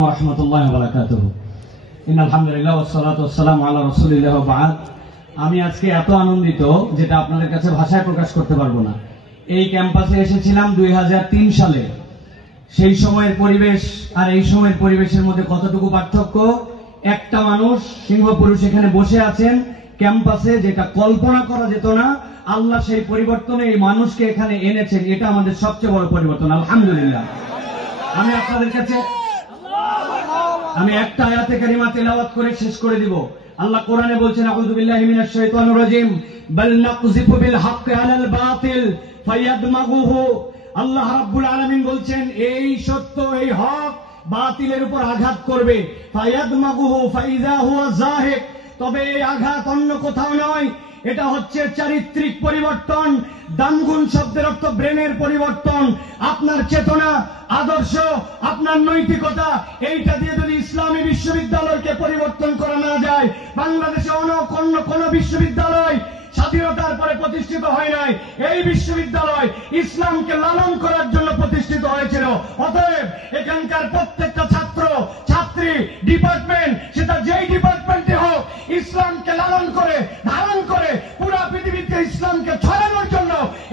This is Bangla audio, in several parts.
রাহমাতুল্লাহি ওয়া বারাকাতুহু ইন্নাল হামদুলিল্লাহ ওয়াস সালাতু ওয়াস সালামু আলা রাসূলিল্লাহ ওয়া বা'দ। আমি আজকে এত আনন্দিত যেটা আপনাদের কাছে ভাষায় প্রকাশ করতে পারবো না। এই ক্যাম্পাসে এসেছিলাম 2003 সালে। সেই সময়ের পরিবেশ আর এই সময়ের পরিবেশের মধ্যে কতটুকু পার্থক্য। একটা মানুষ সিংহপুরুষ এখানে বসে আছেন ক্যাম্পাসে, যেটা কল্পনা করা যেত না। আল্লাহ সেই পরিবর্তনে এই মানুষকে এখানে এনেছেন, এটা আমাদের সবচেয়ে বড় পরিবর্তন, আলহামদুলিল্লাহ। আমি আপনাদের কাছে একটা আয়াতে কারিমা তেলাওয়াত করে শেষ করে দিব। আল্লাহ কোরআনে বলছেন, আউযু বিল্লাহি মিনাশ শাইতানির রাজিম, বাল নাকযিফু বিল হাক্কি আলাল বাতিল ফায়াদমাগুহু। আল্লাহ রাব্বুল আলামিন বলছেন, এই সত্য, এই হক বাতিলের উপর আঘাত করবে। ফায়াদমাগুহু ফাইযা হুয়া যাহিক। তবে এই আঘাত অন্য কোথাও নয়, এটা হচ্ছে চারিত্রিক পরিবর্তন। দামগুন শব্দের অর্থ ব্রেনের পরিবর্তন। আপনার চেতনা, আদর্শ, আপনার নৈতিকতা, এইটা দিয়ে যদি ইসলামী বিশ্ববিদ্যালয়কে পরিবর্তন করা না যায়, বাংলাদেশে অন্য কোন বিশ্ববিদ্যালয় স্বাধীনতার পরে প্রতিষ্ঠিত হয় নাই। এই বিশ্ববিদ্যালয় ইসলামকে লালন করার জন্য প্রতিষ্ঠিত হয়েছিল। অতএব এখানকার প্রত্যেকটা ছাত্র ছাত্রী, ডিপার্টমেন্ট, সেটা যেই ডিপার্টমেন্টে হোক, ইসলামকে লালন করে ধারণ করে পুরা পৃথিবীতে ইসলামকে ছড়ানোর জন্য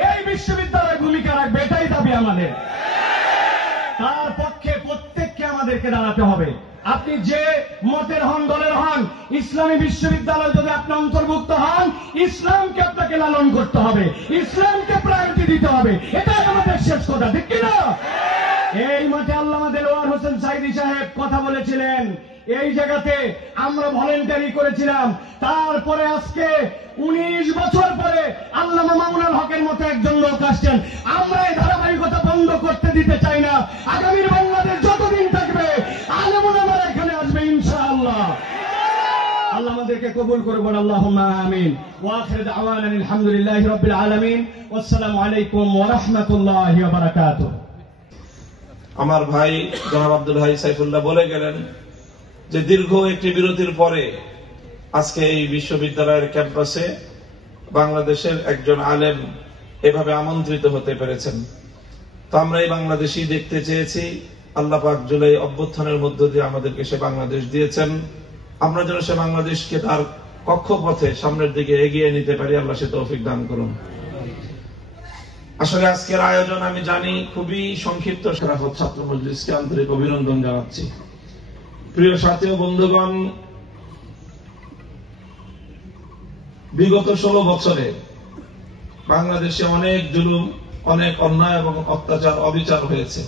এই বিশ্ববিদ্যালয় ভূমিকা রাখবে। এটাই দাবি আমাদের। তার পক্ষে প্রত্যেককে আমাদেরকে দাঁড়াতে হবে। আপনি যে মতের হন, দলের হন, ইসলামী বিশ্ববিদ্যালয় যদি আপনি অন্তর্ভুক্ত হন, ইসলামকে আপনাকে লালন করতে হবে, ইসলামকে প্রায়োরিটি দিতে হবে। এটাই আমাদের শেষ কথা, ঠিক কিনা? এই মাঠে আল্লামা দেলোয়ার হোসেন সাইদি সাহেব কথা বলেছিলেন। এই জায়গাতে আমরা ভলেন্টারি করেছিলাম। তারপরে আজকে 19 বছর পরে আল্লামা মামুনুল হকের মতো একজন লোক আসছেন। আমরা এই ধারাবাহিকতা বন্ধ করতে দিতে চাই না। আগামীর বাংলাদেশ যতদিন থাকবে, আলেম ওলামারা এখানে আসবে ইনশাআল্লাহ। আল্লাহ আমাদেরকে কবুল করুন, আল্লাহুম্মা আমিন। ওয়া আখিরু দাওয়ানা আলহামদুলিল্লাহি রাব্বিল আলামিন। ওয়াসসালামু আলাইকুম ওয়া রাহমাতুল্লাহি ওয়া বারাকাতুহু। আমার ভাই জনাব আব্দুল হাই সাইফুল্লাহ বলে গেলেন যে দীর্ঘ একটি বিরতির পরে আজকে এই বিশ্ববিদ্যালয়ের ক্যাম্পাসে বাংলাদেশের একজন আলেম এভাবে আমন্ত্রিত হতে পেরেছেন। তো আমরা এই বাংলাদেশী দেখতে চেয়েছি। আল্লাহ পাক জুলাই অভ্যুত্থানের মধ্য দিয়ে আমাদেরকে সে বাংলাদেশ দিয়েছেন। আমরা যেন সে বাংলাদেশকে তার কক্ষপথে সামনের দিকে এগিয়ে নিতে পারি, আল্লাহ সে তৌফিক দান করুন। আসলে আজকের আয়োজন আমি জানি খুবই সংক্ষিপ্ত। খেলাফত ছাত্র মজলিসকে আন্তরিক অভিনন্দন জানাচ্ছি। প্রিয় সাথী ও বন্ধুগণ, বিগত 16 বছরে বাংলাদেশে অনেক জুলুম, অনেক অন্যায় এবং অত্যাচার, অবিচার হয়েছে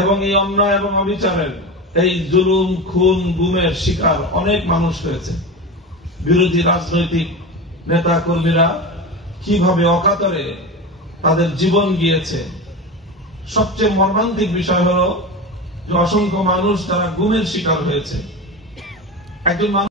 এবং এই অন্যায় এবং অবিচারের, এই জুলুম, খুন, গুমের শিকার অনেক মানুষ হয়েছে। বিরোধী রাজনৈতিক নেতা কর্মীরা কিভাবে অকাতরে তাদের জীবন গিয়েছে। সবচেয়ে মর্মান্তিক বিষয় হলো যে অসংখ্য মানুষ তারা গুমের শিকার হয়েছে। একজন